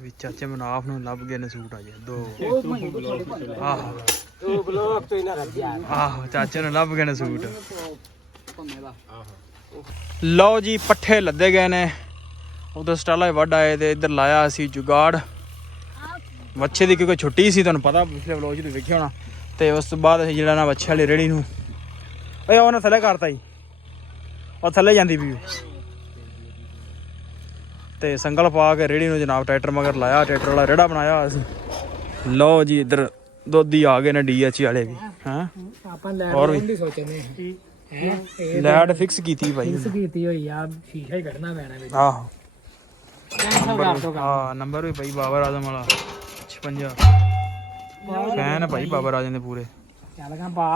ਵੀ ਚਾਚੇ ਮਨਾਫ ਨੂੰ ਲੱਭ ਗਏ ਨੇ ਸੂਟ ਆ ਜੇ ਦੋ ਆਹੋ ਚਾਚੇ ਨੂੰ ਲੱਭ ਗਏ ਨੇ ਸੂਟ। ਲਓ ਜੀ ਪੱਠੇ ਲੱਦੇ ਗਏ ਨੇ ਉਧਰ ਸਟਾਲਾ ਵੱਢ ਆਏ ਤੇ ਇੱਧਰ ਲਾਇਆ ਅਸੀਂ ਜੁਗਾੜ ਵੱਛੇ ਦੀ ਕਿਉਂਕਿ ਛੁੱਟੀ ਸੀ ਤੁਹਾਨੂੰ ਪਤਾ ਪਿਛਲੇ ਵਲੋਗ 'ਚ ਵੇਖਿਆ ਹੋਣਾ। ਤੇ ਉਸ ਤੋਂ ਬਾਅਦ ਅਸੀਂ ਜਿਹੜਾ ਨਾ ਵੱਛੇ ਵਾਲੀ ਰੇੜੀ ਨੂੰ ਓਏ ਉਹਨੇ ਥੱਲੇ ਕਰਤਾ ਜੀ ਉਹ ਥੱਲੇ ਜਾਂਦੀ ਵੀ ਤੇ ਸੰਗਲ ਪਾ ਕੇ ਰੇੜੀ ਨੂੰ ਜਨਾਬ ਟਰੈਕਟਰ ਮਗਰ ਲਾਇਆ ਟਰੈਕਟਰ ਵਾਲਾ ਰੇੜਾ ਬਣਾਇਆ ਅਸੀਂ। ਲਓ ਜੀ ਇੱਧਰ ਦੋਧੀ ਆ ਗਏ ਨੇ DH ਵਾਲੇ ਵੀ ਹਾਂ ਹੋਰ ਵੀ ਲੈਟ ਫਿਕਸ ਕੀਤੀ ਭਾਈ ਕੀਤੀ ਹੋਈ ਆ ਸ਼ੀਸ਼ਾ ਹੀ ਕੱਢਣਾ ਪੈਣਾ ਵਿੱਚ। ਆਹੋ ਹਾਂ ਨੰਬਰ ਵੀ ਭਾਈ ਬਾਬਰ ਆਜ਼ਮ ਵਾਲਾ 56 ਫੈਨ ਭਾਈ ਬਾਬਰ ਆਜ਼ਮ ਦੇ ਪੂਰੇ। ਚੱਲ ਗਾ ਪਾ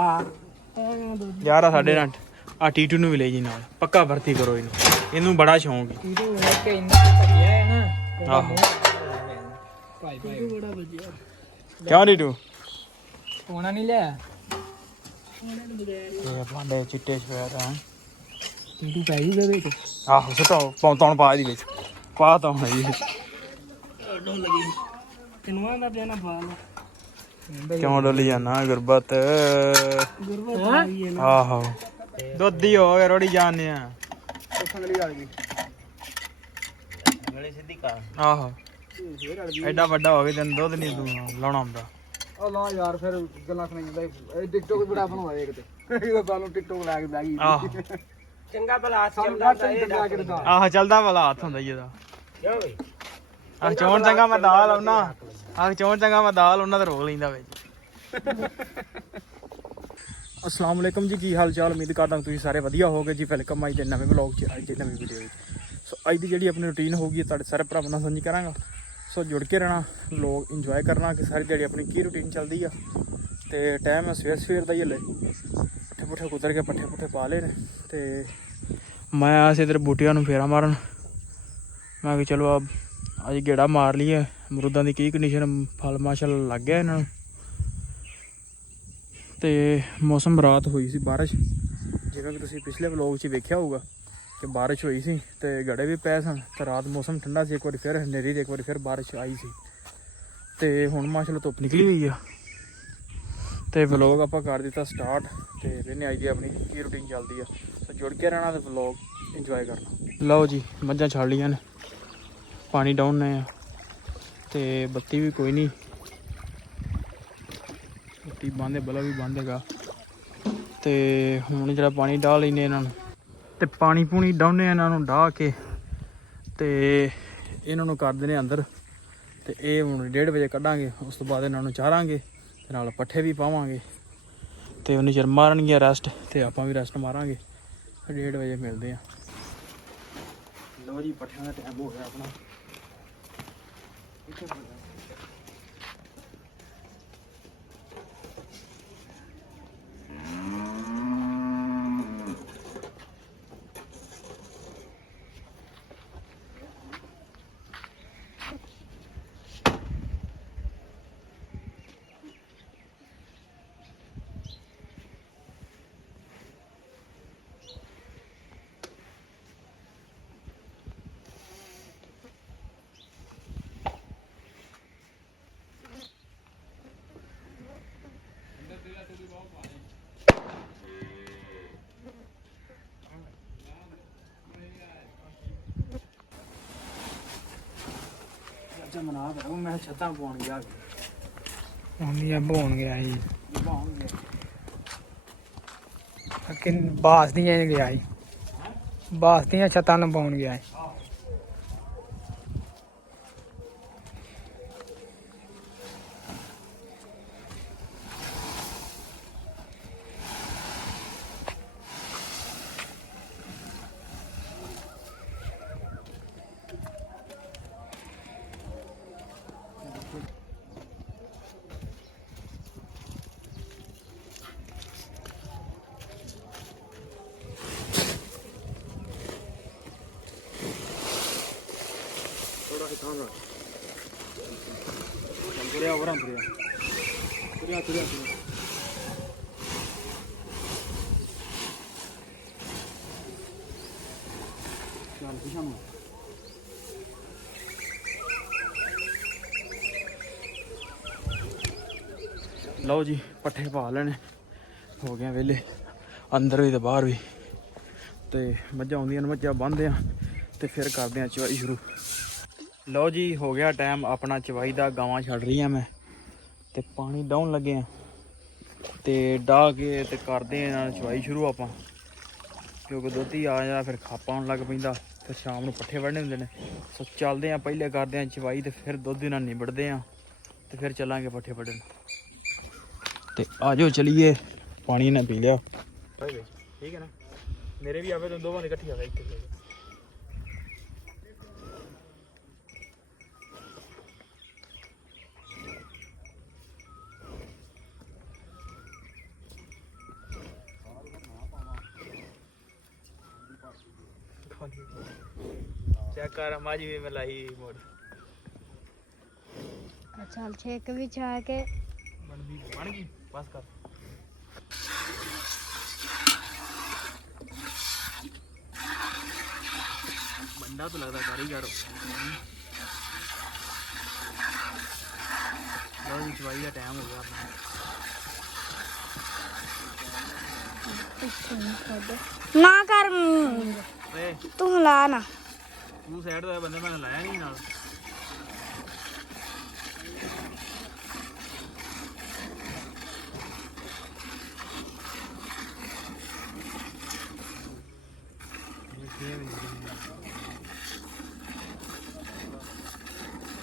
ਯਾਰ ਆ ਸਾਡੇ ਨਾਲ ਆ T2 ਨੂੰ ਵੀ ਲੈ ਜੀ ਨਾਲ ਪੱਕਾ ਭਰਤੀ ਕਰੋ ਇਹਨੂੰ ਬੜਾ ਸ਼ੌਂਕ ਹੈ। ਆਹੋ ਕਿਉਂ T2 ਸੋਨਾ ਨਹੀਂ ਲਿਆ ਭਾਂਡੇ ਚਿੱਟੇ ਸਵੇਰ ਤਾਂ T2 ਪੈ ਜੂਗਾ ਵਿੱਚ। ਆਹੋ ਸੁਟਾਓ ਪੌਂਤੌਣ ਪਾ ਇਹਦੇ ਵਿੱਚ ਪਾ ਤਾਂ ਹੁਣ ਜੀ ਕਿਨੂਆਂ ਦਾ ਦੇਣਾ ਪਾ ਲੋ ਕਿਉਂ ਡੋਲੀ ਜਾਣਾ ਗੁਰਬਤ ਆਹੋ ਦੁੱਧੀ ਹੋ ਗਏ ਰੋੜੀ ਜਾਣੇ ਆ ਆਹੋ ਐਡਾ ਵੱਡਾ ਹੋ ਗਿਆ ਤੈਨੂੰ ਦੁੱਧ ਨਹੀਂ ਤੂੰ ਲਾਉਣਾ ਹੁੰਦਾ। ਉਹ ਲਾ ਯਾਰ ਫਿਰ ਗੱਲਾਂ ਸੁਣਾਈਂਦਾ ਇਹ ਟਿਕਟੋਕ ਵੀ ਬੜਾ ਬਣਵਾਏ ਕਿਤੇ ਇਹ ਸਾਨੂੰ ਟਿਕਟੋਕ ਲਾ ਕੇ ਬਹਿ ਗਈ। ਆਹੋ ਚੰਗਾ ਭਲਾ ਚੱਲਦਾ ਆਹੋ ਚੱਲਦਾ ਵਾਲਾ ਹੱਥ ਹੁੰਦਾ ਜੀ ਇਹਦਾ ਕਿਉਂ ਬਈ ਆਹ ਚੋਣ ਚੰਗਾ ਮੈਂ ਦਾਲ ਆਉਣਾ ਆਹ ਚੋਣ ਚੰਗਾ ਮੈਂ ਦਾਲ ਉਹਨਾਂ ਤੇ ਰੋਕ ਲੈਂਦਾ ਵਿੱਚ। अस्सलाम वालेकुम जी की हाल चाल उम्मीद करदा ਤੁਸੀਂ ਸਾਰੇ ਵਧੀਆ ਹੋਗੇ ਜੀ। ਵੈਲਕਮ ਅੱਜ ਦੇ ਨਵੇਂ ਵਲੌਗ 'ਚ ਅੱਜ ਦੀ ਨਵੀਂ ਵੀਡੀਓ ਵਿੱਚ। ਸੋ ਅੱਜ ਦੀ ਜਿਹੜੀ ਆਪਣੀ ਰੂਟੀਨ ਹੋਊਗੀ ਤੁਹਾਡੇ ਸਾਰੇ ਭਰਾਵਾਂ ਨਾਲ ਸਾਂਝੀ ਕਰਾਂਗਾ। ਸੋ ਜੁੜ ਕੇ ਰਹਿਣਾ ਵਲੌਗ ਇੰਜੋਏ ਕਰਨਾ ਕਿ ਸਾਰੀ ਜਿਹੜੀ ਆਪਣੀ ਕੀ ਰੂਟੀਨ ਚੱਲਦੀ ਆ। ਤੇ ਟਾਈਮ ਸਵੇਰ ਦਾ ਹੀ ਹਲੇ ਪੱਠੇ ਪੁੱਠੇ ਕੁਤਰ ਕੇ ਪੱਠੇ ਪੁੱਠੇ ਪਾ ਲਏ ਨੇ ਤੇ ਮੈਂ ਆਇਆ ਸੀ ਇੱਧਰ ਬੂਟਿਆਂ ਨੂੰ ਫੇਰਾ ਮਾਰਨ। ਮੈਂ ਕਿ ਚਲੋ ਅੱਜ ਗੇੜਾ ਮਾਰ ਲਈਏ ਅਮਰੂਦਾਂ ਦੀ ਕੀ ਕੰਡੀਸ਼ਨ ਫਲ ਮਾਸ਼ਾਅੱਲਾ ਲੱਗ ਗਿਆ ਇਹਨਾਂ ਨੂੰ। ਤੇ ਮੌਸਮ ਰਾਤ ਹੋਈ ਸੀ ਬਾਰਿਸ਼ ਜਿਵੇਂ ਕਿ ਤੁਸੀਂ ਪਿਛਲੇ ਵਲੋਗ 'ਚ ਵੇਖਿਆ ਹੋਊਗਾ ਕਿ ਬਾਰਿਸ਼ ਹੋਈ ਸੀ ਤੇ ਗੜੇ ਵੀ ਪਏ ਸਨ ਤੇ ਰਾਤ ਮੌਸਮ ਠੰਡਾ ਸੀ। ਇੱਕ ਵਾਰੀ ਫਿਰ ਹਨੇਰੀ ਤੇ ਇੱਕ ਵਾਰੀ ਫਿਰ ਬਾਰਿਸ਼ ਆਈ ਸੀ ਤੇ ਹੁਣ ਮਾਸ਼ਾਅੱਲਾ ਧੁੱਪ ਨਿਕਲੀ ਹੋਈ ਆ ਤੇ ਵਲੋਗ ਆਪਾਂ ਕਰ ਦਿੱਤਾ ਸਟਾਰਟ ਤੇ ਵੇਖਨੇ ਆਈ ਦੀ ਆਪਣੀ ਕੀ ਰੂਟੀਨ ਚੱਲਦੀ ਆ। ਸੋ ਜੁੜ ਕੇ ਰਹਿਣਾ ਤੇ ਵਲੋਗ ਇੰਜੋਏ ਕਰਨਾ। ਲਓ ਜੀ ਮੱਝਾਂ ਛੱਡ ਲਈਆਂ ਨੇ ਪਾਣੀ ਡਾਊਨ ਨੇ ਆ ਤੇ ਬੱਤੀ ਵੀ ਕੋਈ ਨਹੀਂ ਬੱਤੀ ਬੰਦ ਹੈ ਬਲਾ ਵੀ ਬੰਦ ਹੈਗਾ ਤੇ ਹੁਣ ਜਿਹੜਾ ਪਾਣੀ ਡਾਹ ਲੈਨੇ ਇਹਨਾਂ ਨੂੰ ਤੇ ਪਾਣੀ ਪੂਣੀ ਡਾਉਨੇ ਇਹਨਾਂ ਨੂੰ ਡਾਹ ਕੇ ਤੇ ਇਹਨਾਂ ਨੂੰ ਕਰ ਦਿੰਦੇ ਅੰਦਰ ਤੇ ਇਹ ਹੁਣ 1:30 ਵਜੇ ਕੱਢਾਂਗੇ। ਉਸ ਤੋਂ ਬਾਅਦ ਇਹਨਾਂ ਨੂੰ ਚਾਰਾਂਗੇ ਤੇ ਨਾਲ ਪੱਠੇ ਵੀ ਪਾਵਾਂਗੇ ਤੇ ਉਹਨੇ ਚਿਰ ਮਾਰਨਗੀਆਂ ਰੈਸਟ ਤੇ ਆਪਾਂ ਵੀ ਰੈਸਟ ਮਾਰਾਂਗੇ। 1:30 ਵਜੇ ਮਿਲਦੇ ਆ। ਲਓ ਜੀ ਪੱਠਿਆਂ ਦਾ ਟਾਈਮ ਹੋ ਗਿਆ ਆਪਣਾ। ਮਨਾ ਕਰਾਂ ਮੈਂ ਛੱਤਾਂ ਪਾਉਣ ਗਿਆ ਉਹਨੀਆਂ ਪਾਉਣ ਗਿਆ ਸੀ ਕਿ ਬਾਸ ਦੀਆਂ ਗਿਆ ਸੀ ਬਾਸ ਦੀਆਂ ਛੱਤਾਂ ਨੂੰ ਪਾਉਣ ਗਿਆ ਸੀ। ਤੁਰਿਆ ਵਰਾਂ ਤੁਰਿਆ ਚੱਲ ਪਿਛਾਂ ਨੂੰ ਲਓ ਜੀ ਪੱਠੇ ਪਾ ਲੈਣੇ ਹੋ ਗਿਆ ਵੇਲੇ ਅੰਦਰ ਵੀ ਤੇ ਬਾਹਰ ਵੀ ਤੇ ਮੱਝਾਂ ਆਉਂਦੀਆਂ ਨੇ ਮੱਝਾਂ ਬੰਨ੍ਹਦੇ ਆ ਤੇ ਫਿਰ ਕਰਦੇ ਆ ਚਵਾਈ ਸ਼ੁਰੂ। ਲਓ ਜੀ ਹੋ ਗਿਆ ਟਾਈਮ ਆਪਣਾ ਚਵਾਈ ਦਾ। ਗਾਵਾਂ ਛੱਡ ਰਹੀਆਂ ਮੈਂ ਤੇ ਪਾਣੀ ਡਾਉਣ ਲੱਗੇ ਆ ਤੇ ਡਾਹ ਕੇ ਤੇ ਕਰਦੇ ਆ ਚਵਾਈ ਸ਼ੁਰੂ ਆਪਾਂ ਕਿਉਂਕਿ ਦੁੱਧ ਹੀ ਆ ਜਾਂਦਾ ਫਿਰ ਖਾਪਾ ਆਉਣ ਲੱਗ ਪੈਂਦਾ ਫਿਰ ਸ਼ਾਮ ਨੂੰ ਪੱਠੇ ਵੱਢਣੇ ਹੁੰਦੇ ਨੇ। ਸੋ ਚੱਲਦੇ ਆ ਪਹਿਲੇ ਕਰਦੇ ਆ ਚਵਾਈ ਤੇ ਫਿਰ ਦੁੱਧ ਨਾਲ ਨਿਬੜਦੇ ਆ ਤੇ ਫਿਰ ਚੱਲਾਂਗੇ ਪੱਠੇ ਵੱਢਣ। ਤੇ ਆਜੋ ਚਲੀਏ ਪਾਣੀ ਨਾ ਪੀ ਲਿਆ ਠੀਕ ਹੈ ਨਾ ਮੇਰੇ ਵੀ ਆਵੇ ਦੋਵਾਂ ਦੀ ਇਕੱਠੀ ਆਵੇ ਇੱਥੇ ਚੈੱਕ ਕਰ ਮਾਜੀ ਵੀ ਮਲਾਈ ਮੋੜ ਚੱਲ ਛੇਕ ਵਿੱਚ ਆ ਕੇ ਬਣ ਗਈ ਬਸ ਕਰ ਬੰਦਾ ਤਾਂ ਲੱਗਦਾ ਕਾਰੀਗਰ ਲਓ ਜੀ ਚਵਾਈ ਦਾ ਟਾਈਮ ਹੋ ਗਿਆ ਆਪਣਾ ਨਾ ਕਰ ਓਏ ਤੂੰ ਲਾ ਨਾ ਤੂੰ ਸਾਈਡ ਦਾ ਬੰਦੇ ਮੈਂ ਲਾਇਆ ਨਹੀਂ ਨਾਲ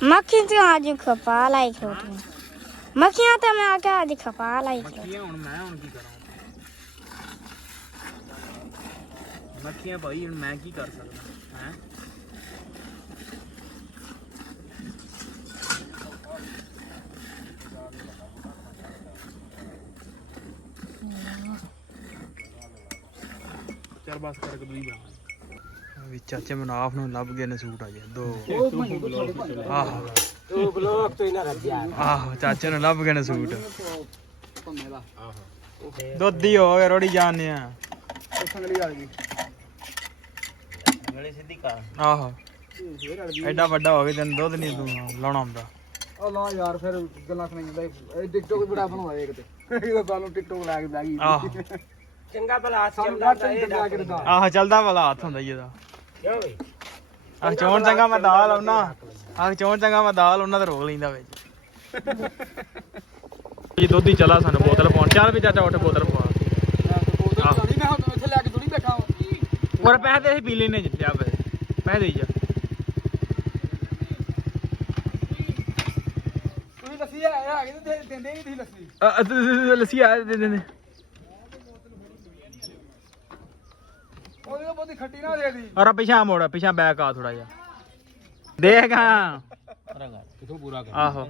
ਮੱਖੀ ਤੇ ਅੱਜ ਖਪਾ ਲਾਈ ਖੋਟੀ ਮੱਖੀਆਂ ਤੇ ਮੈਂ ਆ ਕੇ ਅੱਜ ਖਪਾ ਲਾਈ ਮੱਖੀਆਂ ਹੁਣ ਮੈਂ ਹੁਣ ਕੀ ਕਰਾਂ ਮੱਖੀਆਂ ਭਾਈ ਹੁਣ ਮੈਂ ਕੀ ਕਰ ਸਕਦਾ ਹੈ ਚੱਲ ਬਸ ਕਰਕੇ ਦੂਈ ਬਣਾ ਵੀ ਚਾਚੇ ਮਨਾਫ ਨੂੰ ਲੱਭ ਗਏ ਨੇ ਸੂਟ ਆ ਜੇ ਦੋ ਆਹੋ ਉਹ ਬਲੌਕ ਤੋਂ ਹੀ ਨਾ ਰੱਜਿਆ ਆਹੋ ਚਾਚੇ ਨੂੰ ਲੱਭ ਗਏ ਨੇ ਸੂਟ ਪੰਮੇ ਦਾ ਆਹੋ ਦੁੱਧੀ ਹੋ ਗਏ ਰੋੜੀ ਜਾਣੇ ਆ ਉਹ ਸੰਗਲੀ ਵਾਲੀ ਦੀ ਗਲੇ ਸਿੱਧੀ ਕਰ ਆਹੋ ਐਡਾ ਵੱਡਾ ਹੋ ਗਿਆ ਤੈਨੂੰ ਦੁੱਧ ਨਹੀਂ ਤੂੰ ਲਾਉਣਾ ਹੁੰਦਾ ਉਹ ਲਾ ਯਾਰ ਫਿਰ ਗੱਲਾਂ ਸੁਣਾਈ ਜਾਂਦਾ ਇਹ ਟਿਕਟੋਕ ਬੜਾ ਬਣਵਾਏ ਕਿਤੇ ਇਹ ਸਾਨੂੰ ਟਿਕਟੋਕ ਲਾ ਕੇ ਬਹਿ ਗਈ ਆਹੋ ਚੰਗਾ ਭਲਾ ਚੱਲਦਾ ਇਹ ਆਹ ਚੱਲਦਾ ਵਾਲਾ ਹੱਥ ਹੁੰਦਾ ਜੀ ਇਹਦਾ ਕਿਉਂ ਬਈ ਆਹ ਚੋਣ ਚੰਗਾ ਮੈਂ ਦਾਲ ਆਉਣਾ ਆਹ ਚੋਣ ਚੰਗਾ ਮੈਂ ਦਾਲ ਉਹਨਾਂ ਤੇ ਰੋਕ ਲੈਂਦਾ ਵਿੱਚ ਜੀ ਦੁੱਧ ਹੀ ਚਲਾ ਸਾਨੂੰ ਬੋਤਲ ਪਾਉਣ ਚੱਲ ਵੀ ਚਾਚਾ ਉੱਠ ਬੋਤਲ ਪਵਾ ਆਹੋ ਮੈਂ ਹੁਣ ਇੱਥੇ ਲੈ ਕੇ ਥੋੜੀ ਬੈਠਾ ਹੋਰ ਪੈਸੇ ਤੇ ਅਸੀਂ ਪੀ ਲੈਨੇ ਜਿੱਤਿਆ ਪੈਸੇ ਦੇਈ ਜਾ ਤੁਸੀਂ ਲੱਸੀ ਆ ਗਈ ਤੇ ਦਿੰਦੇ ਨਹੀਂ ਤੁਸੀਂ ਲੱਸੀ ਲੱਸੀ ਆ ਦੇ ਦੇ ਉਹਦੇ ਤੋਂ ਬਹੁਤੀ ਖੱਟੀ ਨਾ ਦੇ ਦੀ ਔਰ ਪਿਛਾ ਮੋੜ ਪਿਛਾ ਬੈਕ ਆ ਥੋੜਾ ਜਿਹਾ ਦੇਖ ਹਾਂ ਕਿਥੋਂ ਪੂਰਾ ਕਰ ਆਹੋ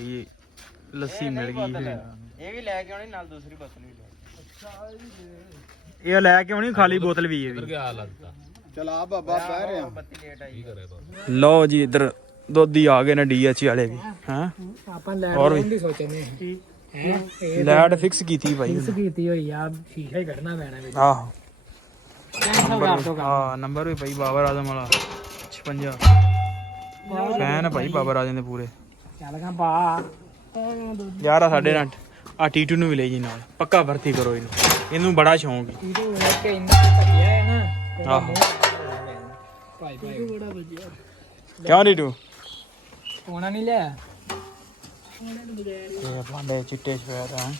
ਇਹ ਲੱਸੀ ਮਿਲ ਗਈ ਇਹ ਵੀ ਲੈ ਕੇ ਆਉਣੀ ਨਾਲ ਦੂਸਰੀ ਬੋਤਲ ਵੀ ਇਹ ਲੈ ਕੇ ਆਉਣੀ ਖਾਲੀ ਬੋਤਲ ਵੀ ਇਹ ਵੀ ਚਲ ਆ ਬਾਬਾ ਬਹਿ ਰਿਹਾ ਬੱਤੀ ਲੇਟ ਆਈ ਲਓ ਜੀ ਇੱਧਰ ਦੋਧੀ ਆ ਗਏ ਨੇ ਡੀਐਚ ਵਾਲੇ ਵੀ ਹਾਂ ਆਪਾਂ ਲੈ ਹੋਰ ਵੀ ਦੀ ਸੋਚਨੇ ਹੈ ਲੈਟ ਫਿਕਸ ਕੀਤੀ ਭਾਈ ਕੀਤੀ ਹੋਈ ਆ ਸ਼ੀਸ਼ਾ ਹੀ ਕੱਢਣਾ ਪੈਣਾ ਵਿੱਚ ਆਹੋ ਹਾਂ ਨੰਬਰ ਵੀ ਭਾਈ ਬਾਬਰ ਆਜ਼ਮ ਵਾਲਾ 56 ਫੈਨ ਭਾਈ ਬਾਬਰ ਆਜ਼ਮ ਦੇ ਪੂਰੇ ਚੱਲ ਗਾ ਪਾ ਯਾਰ ਆ ਸਾਡੇ ਨਾਲ ਆ ਟੀਟੂ ਨੂੰ ਵੀ ਲੈ ਜੀ ਨਾਲ ਪੱਕਾ ਭਰਤੀ ਕਰੋ ਇਹਨੂੰ ਬੜਾ ਸ਼ੌਂਕ ਹੈ ਇਹਦੇ ਵੇਖ ਕੇ ਇੰਨਾ ਭੱਜਿਆ ਹੈ ਨਾ ਆਹੋ ਭਾਈ ਭਾਈ ਬੜਾ ਭੱਜਿਆ ਕਿਉਂ ਟੀਟੂ ਸੋਨਾ ਨਹੀਂ ਲਿਆ ਇਹ ਭਾਂਡੇ ਚਿੱਟੇ ਸਵੇਰ ਆ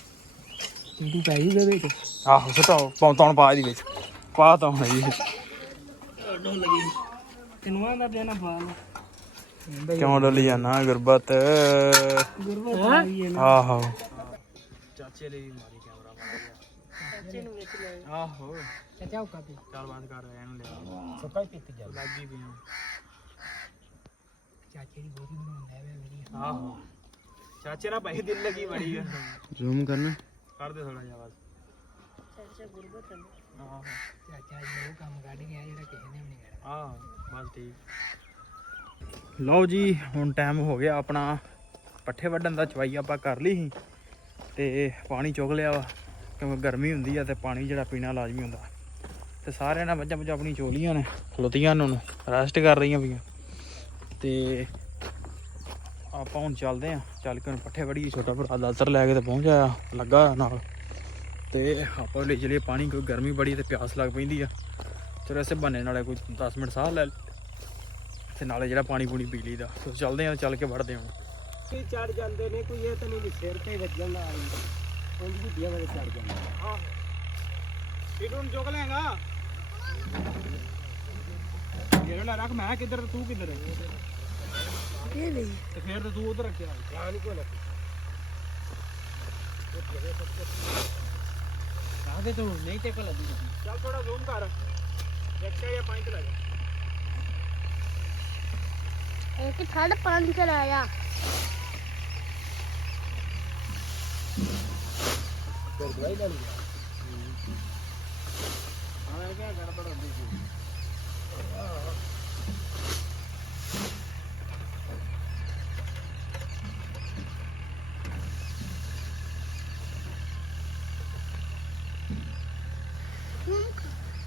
ਟੀਟੂ ਪੈ ਗਈ ਦੇ ਵਿੱਚ ਆਹੋ ਸਟਾਓ ਪੌਂਤੌਣ ਪਾ ਇਹਦੇ ਵਿੱਚ ਪਾ ਤਾਂ ਹੁਣ ਜੀ ਤੈਨੂੰ ਆਂਦਾ ਦੇਣਾ ਬਾਲ ਕਿਉਂ ਡੋਲੀ ਜਾਣਾ ਗੁਰਬਤ ਗੁਰਬਤ ਆਹੋ ਚਾਚੇ ਲਈ ਵੀ ਮਾਰੀ ਕੈਮਰਾ ਚਾਚੇ ਨੂੰ ਵੇਚ ਲੈ ਆਹੋ ਚਾਚਾ ਹੁਕਾ ਤੇ ਚੱਲ ਬੰਦ ਕਰ ਇਹਨੂੰ ਲੈ ਸੁੱਕਾ ਹੀ ਪੀਤੀ ਜਾ ਲੱਗੀ ਵੀ ਚਾਚੇ ਦੀ ਬੋਦੀ ਬਣਾਉਂਦਾ ਹੈ ਮੇਰੀ ਆਹੋ ਚਾਚੇ ਨਾਲ ਭਾਈ ਦਿਲ ਲੱਗੀ ਬੜੀ ਜ਼ੂਮ ਕਰਨਾ ਕਰ ਦੇ ਥੋੜਾ ਜਿਹਾ ਬਸ ਚਾਚਾ ਗੁਰਬਤ ਆਹੋ ਚਾਚਾ ਜੀ ਉਹ ਕੰਮ ਕੱਢ ਗਿਆ ਜਿਹੜਾ ਕਿਸੇ ਨੇ ਵੀ ਨਹੀਂ ਕਰਨਾ ਆਹ ਬਸ ਠੀਕ ਲਓ ਜੀ ਹੁਣ ਟਾਈਮ ਹੋ ਗਿਆ ਆਪਣਾ ਪੱਠੇ ਵੱਢਣ ਦਾ ਚਵਾਈ ਆਪਾਂ ਕਰ ਲਈ ਸੀ ਤੇ ਪਾਣੀ ਚੁੱਕ ਲਿਆ ਵਾ ਕਿਉਂਕਿ ਗਰਮੀ ਹੁੰਦੀ ਆ ਤੇ ਪਾਣੀ ਜਿਹੜਾ ਪੀਣਾ ਲਾਜ਼ਮੀ ਹੁੰਦਾ ਤੇ ਸਾਰਿਆਂ ਨੇ ਮੱਝਾਂ ਮੁੱਝਾਂ ਆਪਣੀ ਚੋਲੀਆਂ ਨੇ ਖਲੋਤੀਆਂ ਨੂੰ ਰੈਸਟ ਕਰ ਰਹੀਆਂ ਪਈਆਂ ਤੇ ਆਪਾਂ ਹੁਣ ਚੱਲਦੇ ਆ, ਚੱਲ ਕੇ ਹੁਣ ਪੱਠੇ ਵੜੀ। ਛੋਟਾ ਭਰਾ ਦਾਤਰ ਲੈ ਕੇ ਤੇ ਪਹੁੰਚ ਆਇਆ, ਲੱਗਾ ਹੋਇਆ ਨਾਲ। ਤੇ ਆਪਾਂ ਲੈ ਚਲੀਏ ਪਾਣੀ, ਕੋਈ ਗਰਮੀ ਬੜੀ ਤੇ ਪਿਆਸ ਲੱਗ ਪੈਂਦੀ ਆ। ਚਲੋ ਇਸੇ ਬਹਾਨੇ ਨਾਲੇ ਕੋਈ 10 ਮਿੰਟ ਸਾਹ ਲੈ ਤੇ ਨਾਲੇ ਜਿਹੜਾ ਪਾਣੀ ਪੂਣੀ ਪੀ ਲਈਦਾ। ਸੋ ਚੱਲਦੇ ਆ, ਚੱਲ ਕੇ ਵੜਦੇ ਹਾਂ। ਕੀ ਚੜ ਜਾਂਦੇ ਨੇ, ਕੋਈ ਇਹ ਤਾਂ ਨਹੀਂ ਸਿਰ ਤੇ ਵੱਜਣ ਦਾ ਉਂਝ ਗੁੱਡੀਆਂ ਵਾਲੇ ਚੜ ਜਾਂਦੇ। ਹਾਂ ਇਹ ਨੂੰ ਚੁੱਕ ਲੈਗਾ ਇਹ ਲੈ ਰੱਖ। ਮੈਂ ਕਿੱਧਰ ਤੂੰ ਕਿੱਧਰ ਹੈ? ਇਹ ਲਈ ਤੇ ਫੇਰ ਤਾਂ ਤੂੰ ਉਧਰ ਰੱਖਿਆ ਆ ਨਹੀਂ ਕੋਈ ਲੱਗ ਆਗੇ ਤੂੰ ਨਹੀਂ ਤੇ ਕੋ ਲੱਗੀ। ਚੱਲ ਥੋੜਾ ਜ਼ੂਮ ਕਰ, ਦੇਖਿਆ ਜਾਂ ਪਾਣੀ ਤੇ ਲੈ ਜਾ। एक थर्ड पानी चलाया ਫਿਰ ਦਵਾਈ ਲੈ ਲਈ। ਹਾਂ ਇਹ ਕਿਆ ਗੜਬੜ ਹੁੰਦੀ ਸੀ।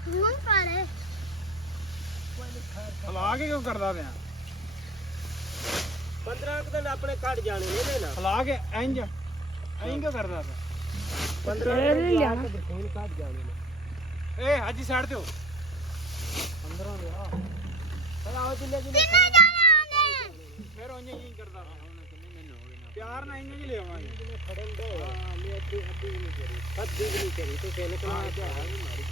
कौन पारे ਹਲਾ ਕੇ ਕਿਉਂ ਕਰਦਾ ਪਿਆ? 15 ਦਿਨ ਆਪਣੇ ਘਟ ਜਾਣੇ ਨੇ ਨਾ। ਹਲਾ ਕੇ ਇੰਜ ਕਿਉਂ ਕਰਦਾ ਪਿਆ? 15 ਦਿਨ ਜਾਣਾ ਤੇ ਫੋਨ ਘਟ ਜਾਣੇ ਨੇ। ਏ ਹਾਜੀ ਸਾਈਡ ਤੇ ਹੋ। 15 ਦੇ ਆ ਪਰ ਆਓ ਜਿੱਲੇ ਫਿਰ ਉਹਨੇ ਹੀ ਕਰਦਾ। ਹੁਣ ਕਿੰਨੇ ਮਹੀਨੇ ਹੋ ਗਏ ਨਾ। ਪਿਆਰ ਨਾਲ ਇੰਜ ਲੈ ਆਵਾਂਗੇ। ਫੜਨ ਦੋ। ਹਾਂ ਮੈਂ ਅੱਧੀ ਵੀ ਨਹੀਂ ਕਰੀ ਤੇ ਕਿਹਨੇ ਕਨਾ ਪਿਆਰ ਨਹੀਂ ਮਾਰੀ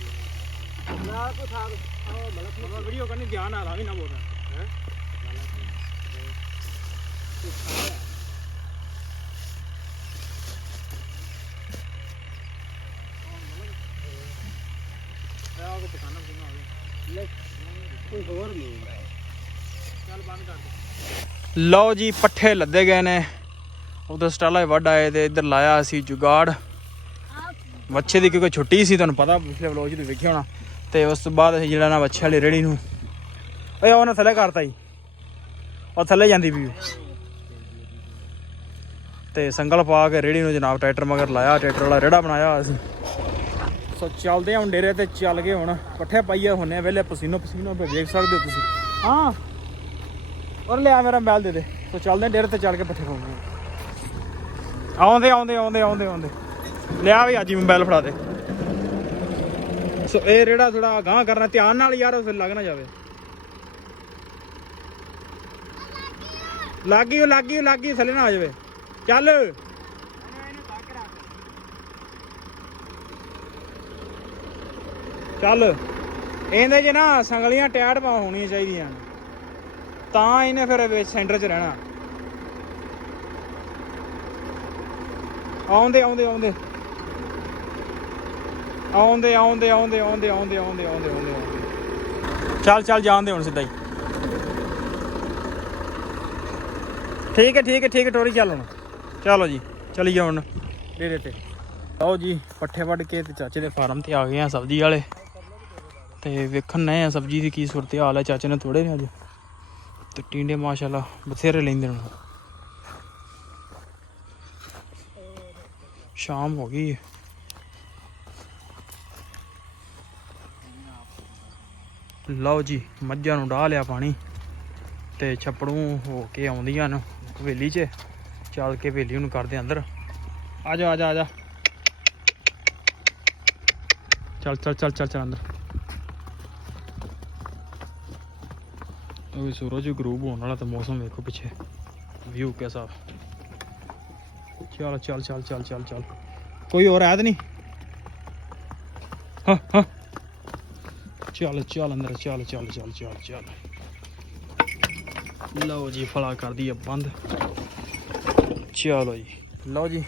ਨਾ ਕੋ ਸਾਬ ਆਓ ਮਤਲਬ ਵੀਡੀਓ ਕਰਨੀ ਧਿਆਨ ਆ ਰਹਾ ਵੀ ਨਾ ਬੋਲਣਾ ਹੈ। ਆਹ ਦੁਕਾਨਾਂ ਬੁਣਾ ਹੋ ਲੈ ਕੋਈ ਹੋਰ ਨਹੀਂ। ਚੱਲ ਬੰਦ ਕਰ ਦੇ। ਲਓ ਜੀ ਪੱਠੇ ਲੱਦੇ ਗਏ ਨੇ, ਉਧਰ ਸਟਾਲਾ ਵੱਢ ਆਏ ਤੇ ਇੱਧਰ ਲਾਇਆ ਅਸੀਂ ਜੁਗਾੜ ਵੱਛੇ ਦੀ, ਕਿਉਂਕਿ ਛੁੱਟੀ ਸੀ, ਤੁਹਾਨੂੰ ਪਤਾ ਪਿਛਲੇ ਵਲੋਗ 'ਚ ਤੁਸੀਂ ਵੇਖਿਆ ਹੋਣਾ। ਤੇ ਉਸ ਤੋਂ ਬਾਅਦ ਅਸੀਂ ਜਿਹੜਾ ਨਾ ਵੱਛੇ ਵਾਲੀ ਰੇੜੀ ਨੂੰ ਓਏ ਉਹਨੇ ਥੱਲੇ ਕਰਤਾ ਜੀ, ਉਹ ਥੱਲੇ ਜਾਂਦੀ ਵੀ। ਤੇ ਸੰਗਲ ਪਾ ਕੇ ਰੇੜੀ ਨੂੰ ਜਨਾਬ ਟਰੈਕਟਰ ਮਗਰ ਲਾਇਆ, ਟਰੈਕਟਰ ਵਾਲਾ ਰੇੜਾ ਬਣਾਇਆ ਅਸੀਂ। ਸੋ ਚੱਲਦੇ ਹਾਂ ਹੁਣ ਡੇਰੇ ਤੇ, ਚੱਲ ਗਏ ਹੁਣ ਪੱਠੇ ਪਾਈਏ ਹੁੰਨੇ ਵੇਲੇ ਪਸੀਨੋ ਪਸੀਨੋ ਵੇਖ ਸਕਦੇ ਹੋ ਤੁਸੀਂ। ਹਾਂ ਔਰ ਲਿਆ ਮੇਰਾ ਮੋਬਾਈਲ ਦੇ ਦੇ। ਸੋ ਚੱਲਦੇ ਡੇਰੇ ਤੇ ਚੱਲ ਕੇ ਪੱਠੇ ਪਾਉਂਦੇ ਆਉਂਦੇ ਲਿਆ ਵੀ ਅੱਜ ਹੀ ਮੋਬਾਈਲ ਫੜਾ ਦੇ। ਸੋ ਇਹ ਰੇੜਾ ਥੋੜਾ ਗਾਂਹ ਕਰਨਾ ਧਿਆਨ ਨਾਲ ਯਾਰ, ਫਿਰ ਲੱਗ ਨਾ ਜਾਵੇ। ਲੱਗ ਗਈ ਥੱਲੇ ਨਾ ਆ ਜਾਵੇ। ਚੱਲ ਇਹਦੇ 'ਚ ਨਾ ਸੰਗਲੀਆਂ ਟੈਟ ਪਾ ਹੋਣੀਆਂ ਚਾਹੀਦੀਆਂ ਤਾਂ ਇਹਨੇ ਫਿਰ ਵਿੱਚ ਸੈਂਟਰ 'ਚ ਰਹਿਣਾ। ਆਉਂਦੇ ਚੱਲ ਜਾਣਦੇ ਹੁਣ ਸਿੱਧਾ ਹੀ। ਠੀਕ ਹੈ ਟੋਰੀ ਚੱਲ ਹੁਣ। ਚਲੋ ਜੀ ਚਲੀਏ ਹੁਣ ਡੇਰੇ ਤੇ। ਆਓ ਜੀ ਪੱਠੇ ਵੱਢ ਕੇ ਤੇ ਚਾਚੇ ਦੇ ਫਾਰਮ ਤੇ ਆ ਗਏ ਆ ਸਬਜ਼ੀ ਵਾਲੇ, ਤੇ ਵੇਖਣ ਨਏ ਆ ਸਬਜ਼ੀ ਦੀ ਕੀ ਸੂਰਤ ਹਾਲ ਹੈ। ਚਾਚੇ ਨੇ ਥੋੜੇ ਨੇ ਅੱਜ, ਤੇ ਟੀਂਡੇ ਮਾਸ਼ਾਅੱਲਾ ਬਥੇਰੇ ਲੈਂਦੇ ਨੇ। ਸ਼ਾਮ ਹੋ ਗਈ। ਲਓ ਜੀ ਮੱਝਾਂ ਨੂੰ ਡਾਹ ਲਿਆ ਪਾਣੀ, ਤੇ ਛੱਪੜੋਂ ਹੋ ਕੇ ਆਉਂਦੀਆਂ ਨੇ ਹਵੇਲੀ 'ਚ। ਚੱਲ ਕੇ ਹਵੇਲੀ ਨੂੰ ਕਰਦੇ ਅੰਦਰ। ਆ ਜਾ ਚੱਲ ਅੰਦਰ। ਉਹ ਸੂਰਜ ਗਰੂਬ ਹੋਣ ਵਾਲਾ, ਤਾਂ ਮੌਸਮ ਵੇਖੋ ਪਿੱਛੇ ਵਿਊ कैसा। ਚੱਲ ਕੋਈ ਹੋਰ ਆਇਆ ਤਾਂ ਨਹੀਂ? ਹਾਂ ਚੱਲ ਅੰਦਰ ਚੱਲ। ਲਓ ਜੀ ਫਲਾ ਕਰਦੀ ਆ ਬੰਦ। ਚਲੋ ਜੀ ਲਓ ਜੀ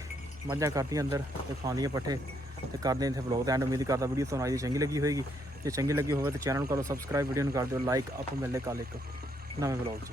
ਮੱਝਾਂ ਕਰਦੀਆਂ ਅੰਦਰ ਤੇ ਖਾਂਦੀਆਂ ਪੱਠੇ, ਤੇ ਕਰਦੇ ਇੱਥੇ ਵਲੌਗ ਦਾ ਐਂਡ। ਉਮੀਦ ਕਰਦਾ ਵੀਡੀਓ ਤੁਹਾਨੂੰ ਅੱਜ ਚੰਗੀ ਲੱਗੀ ਹੋਏਗੀ। ਜੇ ਚੰਗੀ ਲੱਗੀ ਹੋਵੇ ਤਾਂ ਚੈਨਲ ਨੂੰ ਕਰੋ ਸਬਸਕ੍ਰਾਈਬ, ਵੀਡੀਓ ਨੂੰ ਕਰ ਦਿਓ ਲਾਈਕ। ਆਪਾਂ ਮਿਲਦੇ ਕੱਲ੍ਹ ਇੱਕ ਨਵੇਂ ਵਲੌਗ 'ਚ।